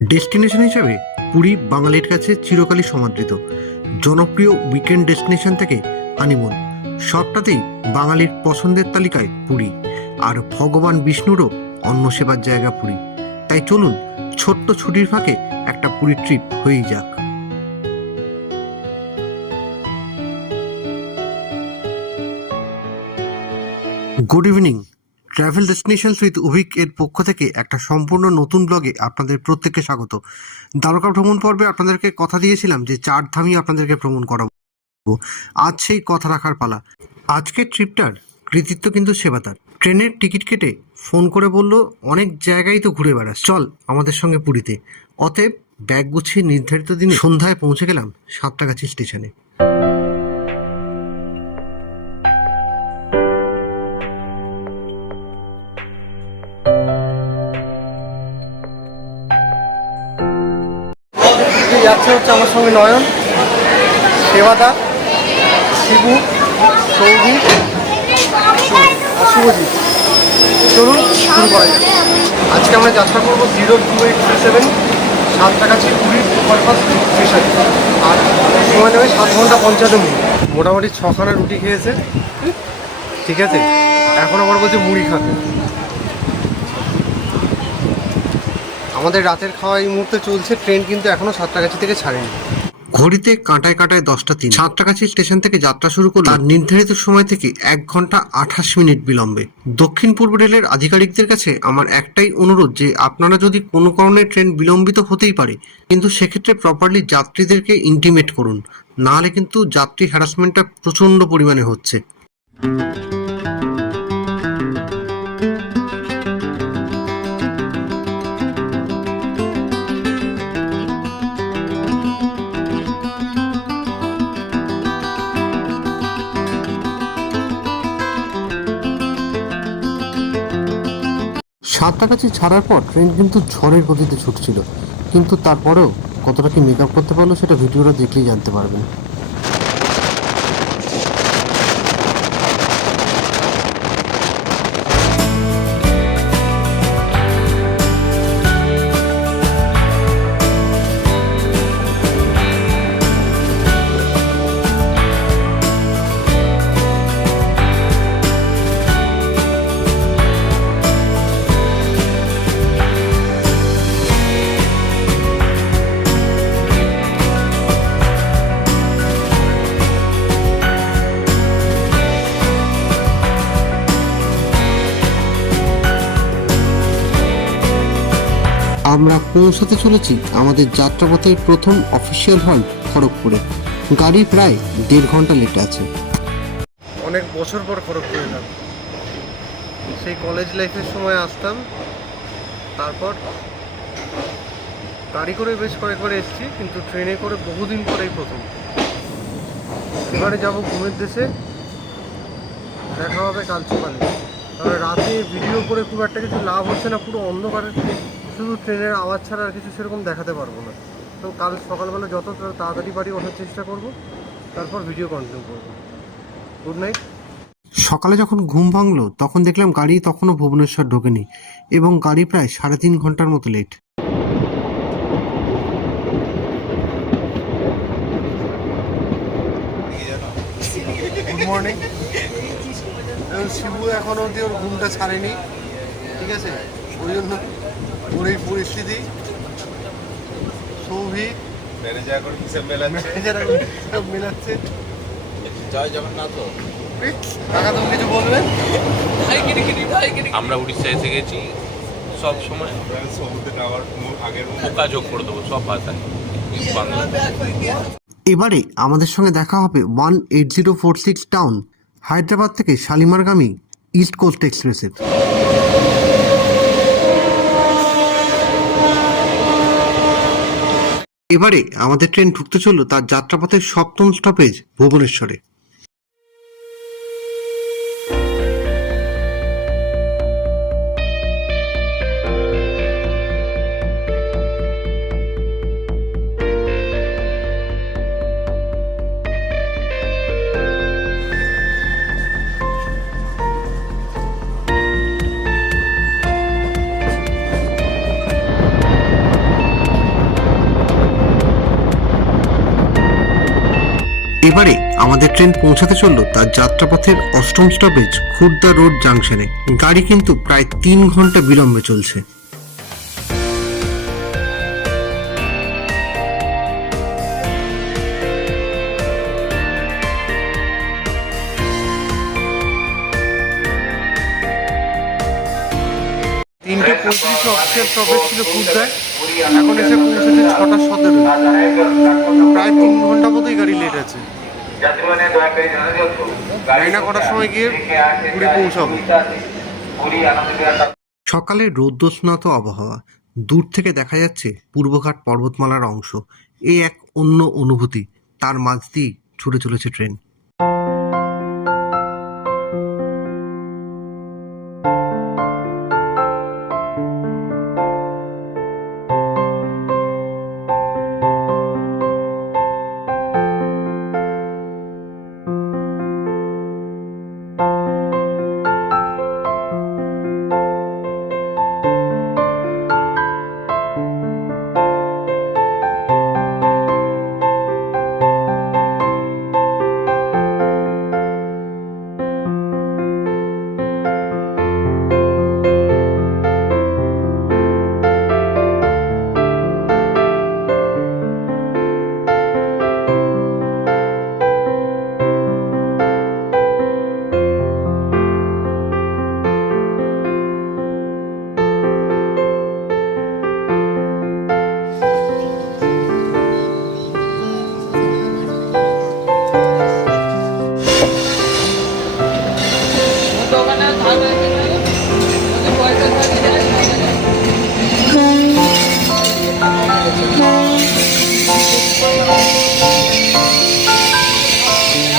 Destination হিসেবে পুরী বাঙালির কাছে চিরকালই সমাদৃত। জনপ্রিয় উইকেন্ড ডেস্টিনেশন থেকে হানিমুন, সবটাতেই বাঙালির পছন্দের তালিকায় পুরী। আর ভগবান বিষ্ণুরও অন্ন সেবার জায়গা পুরী। তাই চলুন ছোট্ট ছুটির ফাঁকে একটা পুরী ট্রিপ হয়েই যাক। Good evening. Travel destinations with week এর পক্ষ থেকে একটা সম্পূর্ণ নতুন ব্লগে আপনাদের প্রত্যেককে স্বাগত। দ্বারকা ভ্রমণ পর্বে আপনাদেরকে কথা দিয়েছিলাম যে 4 ধামই আপনাদেরকে ভ্রমণ করাবো। আজ সেই কথা রাখার পালা। আজকের ট্রিপটার কৃতিত্ব কিন্তু সেবাতার। ট্রেনের টিকিট কেটে ফোন করে বলল অনেক জায়গায় তো ঘুরে বেড়াস, চল আমাদের সঙ্গে পুরীতে। অতএব ব্যাগ গুছিয়ে নির্ধারিত দিনে সন্ধ্যায় পৌঁছে গেলাম সাঁতরাগাছি স্টেশনে। যাচ্ছে হচ্ছে আমার সঙ্গে নয়ন, সেবাদা, শিবু, সৌভিক আর শুভজিৎ। চলুন শুরু করা যাক। আজকে আমরা যাত্রা করবো 02837 সাঁতরাগাছি পুরীর সুপারফাস্ট স্টেশন। আর সময় নেবে 7 ঘন্টা 55 মিনিট। মোটামুটি 6খানা রুটি খেয়েছে, ঠিক আছে। এখন আবার বলছে মুড়ি খাবে। আমাদের রাতের খাওয়া এই মুহূর্তে চলছে। ট্রেন কিন্তু এখনো সাঁতরাগাছি থেকে ছাড়েনি। ঘড়িতে কাঁটায় কাঁটায় 10টা 3। সাঁতরাগাছি স্টেশন থেকে যাত্রা শুরু করলো তার নির্ধারিত সময় থেকে 1 ঘন্টা 28 মিনিট বিলম্বে। দক্ষিণ পূর্ব রেলের আধিকারিকদের কাছে আমার একটাই অনুরোধ যে আপনারা যদি কোনো কারণে ট্রেন বিলম্বিত হতেই পারে, কিন্তু সেক্ষেত্রে প্রপারলি যাত্রীদেরকে ইন্টিমেট করুন, নাহলে কিন্তু যাত্রী হ্যারাসমেন্টটা প্রচণ্ড পরিমাণে হচ্ছে। সাঁতরাগাছি ছাড়ার পর ট্রেন কিন্তু ঝড়ের গতিতে ছুটছিল, কিন্তু তারপরেও কতটা কি মেকআপ করতে পারলো সেটা ভিডিওটা দেখলেই জানতে পারবেন। আমরা পৌঁছাতে চলেছি আমাদের যাত্রাপথের প্রথম অফিসিয়াল হল্ট খড়গপুরে। গাড়ি প্রায় 1.5 ঘন্টা লেটে আছে। অনেক বছর পর খড়গপুর এলাম। সেই কলেজ লাইফের সময় আসতাম, তারপর গাড়ি করে বেশ কয়েকবার এসেছি, কিন্তু ট্রেনে করে বহুদিন পরেই প্রথম। এবারে যাব ঘুমের দেশে। দেখা হবে কাল সকালে। তবে রাতে ভিডিও করে খুব একটা কিছু লাভ হচ্ছে না, পুরো অন্ধকারে শুধু ট্রেনের আওয়াজ ছাড়া আর কিছু সেরকম দেখাতে পারবো না। তো কাল সকালবেলা যত তাড়াতাড়ি পারি ওঠার চেষ্টা করব, তারপর ভিডিও কন্টিনিউ করবো। Good night. সকালে যখন ঘুম ভাঙলো তখন দেখলাম গাড়ি তখনও ভুবনেশ্বর ঢোকেনি এবং গাড়ি প্রায় 3.5 ঘন্টার মতো লেট। Good morning. শিবু এখনো অবধি ওর ঘুমটা ছাড়েনি, ঠিক আছে। ওই জন্য ওর এই পরিস্থিতি। সৌভিক মেলাচ্ছে। জয় জগন্নাথ। কাকা তুমি কিছু বলবেন? আমরা উড়িষ্যা এসে গেছি, সব সময় পোকা যোগ করে দেবো সব ভাষায় বাংলা। এবারে আমাদের সঙ্গে দেখা হবে 18046 টাউন হায়দ্রাবাদ থেকে শালিমারগামী ইস্ট কোস্ট এক্সপ্রেসের। এবারে আমাদের ট্রেন ঢুকতে চলল তার যাত্রাপথের 7ম স্টপেজ ভুবনেশ্বরে। এবারে আমাদের ট্রেন পৌঁছাতে চলল তার যাত্রাপথের অষ্টম স্টপেজ খুর্দা রোড জাংশনে। গাড়ি কিন্তু প্রায় 3 ঘন্টা বিলম্বে চলছে। তিনটে 35 অফিসের স্টপেজ ছিল খুর্দায়, এখন এসে পৌঁছেছে 6:17। প্রায় 3 ঘন্টা মতোই গাড়ি লেট আছে। জানি না কটার সময় গিয়ে পুরী পৌঁছাবো। সকালের রৌদ্রস্নাত আবহাওয়া, দূর থেকে দেখা যাচ্ছে পূর্বঘাট পর্বতমালার অংশ। এই এক অন্য অনুভূতি, তার মাঝ দিয়ে ছুটে চলেছে ট্রেন।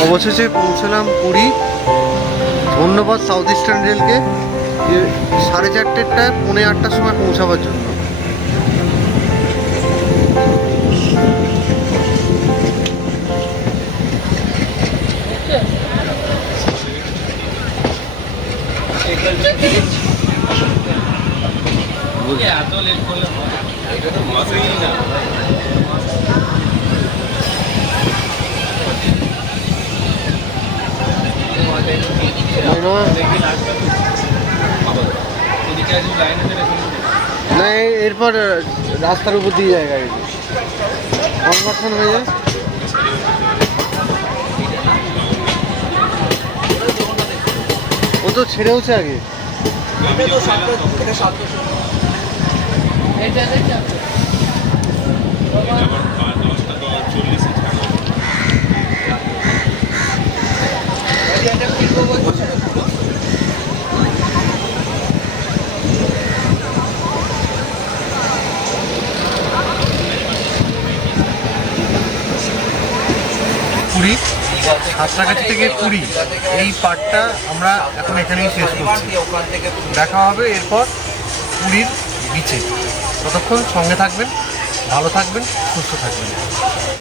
অবশেষে পৌঁছলাম পুরী। ধন্যবাদ সাউথ ইস্টার্ন রেলকে 4:30টায় 8:45টার সময় পৌঁছাবার জন্য। না এরপর রাস্তার উপর দিয়ে যায় গাড়ি, কনভার্সন হয়ে যায়। ও তো ছেড়েওছে আগে। পুরী, সাঁতরাগাছি থেকে পুরী, এই পার্টটা আমরা এখন এখানেই শেষ করছি। দেখা হবে এরপর পুরীর বিচে। ততক্ষণ সঙ্গে থাকবেন, ভালো থাকবেন, সুস্থ থাকবেন।